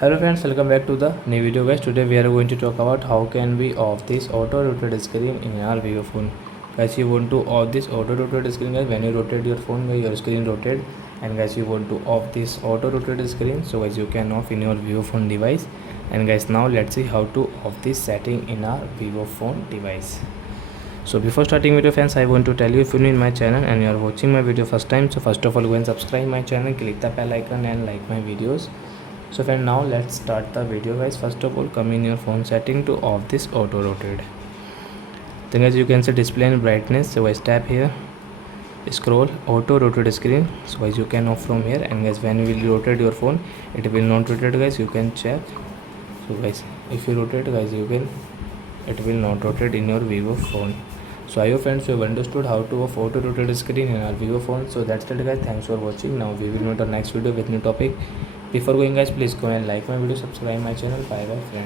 Hello friends, welcome back to the new video guys. Today we are going to talk about how can we off this auto rotate screen in our vivo phone. Guys, you want to off this auto rotate screen guys. When you rotate your phone guys, your screen rotate, and guys you want to off this auto rotate screen, so guys you can off in your vivo phone device. And guys, now let's see how to off this setting in our vivo phone device. So before starting video friends, I want to tell you, if you're new in my channel and you are watching my video first time, so first of all go and subscribe my channel, click the bell icon and like my videos. So friend, now let's start the video guys. First of all, come in your phone setting to off this auto rotate. Then guys you can see display and brightness, so guys tap here, scroll auto rotate screen, so guys you can off from here. And guys when you will rotate your phone, it will not rotate guys, you can check. So guys if you rotate guys, it will not rotate in your vivo phone. So I hope friends you have understood how to off auto rotate screen in our vivo phone. So that's it guys, thanks for watching. Now we will meet on next video with new topic. Before going guys, please go and like my video, subscribe my channel. Bye bye friends.